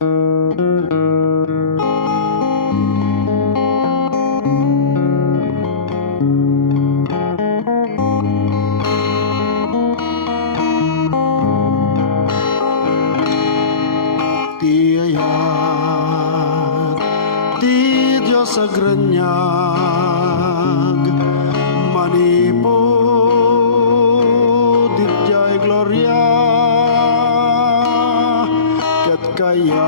Ti ayat, ti Diyos agranyag, manipod ditjay gloria, ket kayat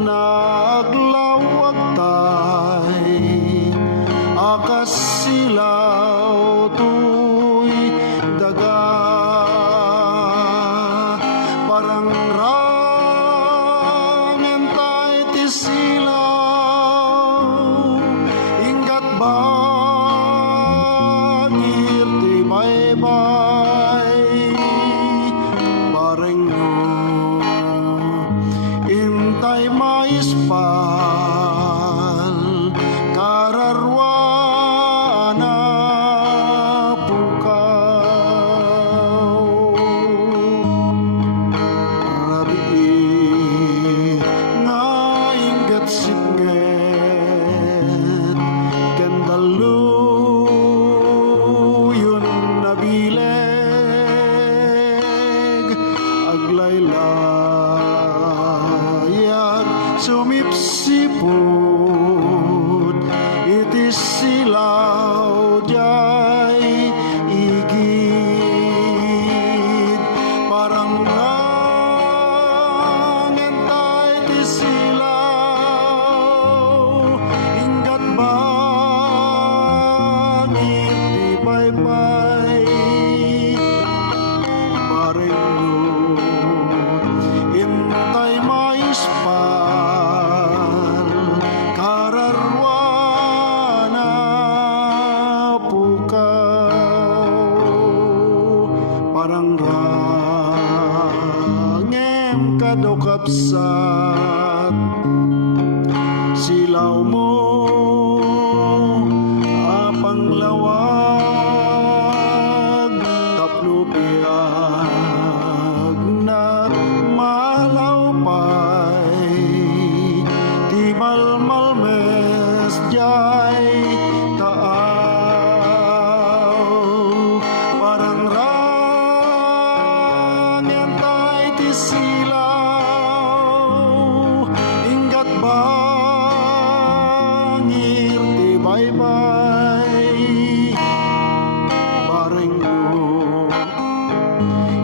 naglawag tay, akas silaw tuy daga, parang rangen tay ti silaw, ingkat bangir ti baybay, bareng no intay maispal kararwana pukaw, rabi nga ingkat sipnget kendaluyon nabileg, aglaylayag sumipsipod iti silaw jay igid, parang rangen tay ti silaw, ingkat bangir ti baybay, bareng no intay maispal kararwana pukaw, parang rangem kadokapsat silaw mo apang lawag, tapno biag na malawpay, ti malmalmes jay taaw, parang rangen tay ti silaw, ingkat bangir ti baybay, bareng no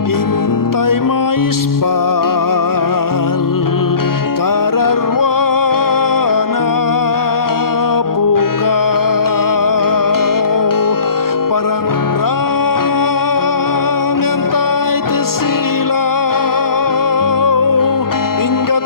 intay maispal kararwana pukaw, parang rangen tay ti silaw, ingkat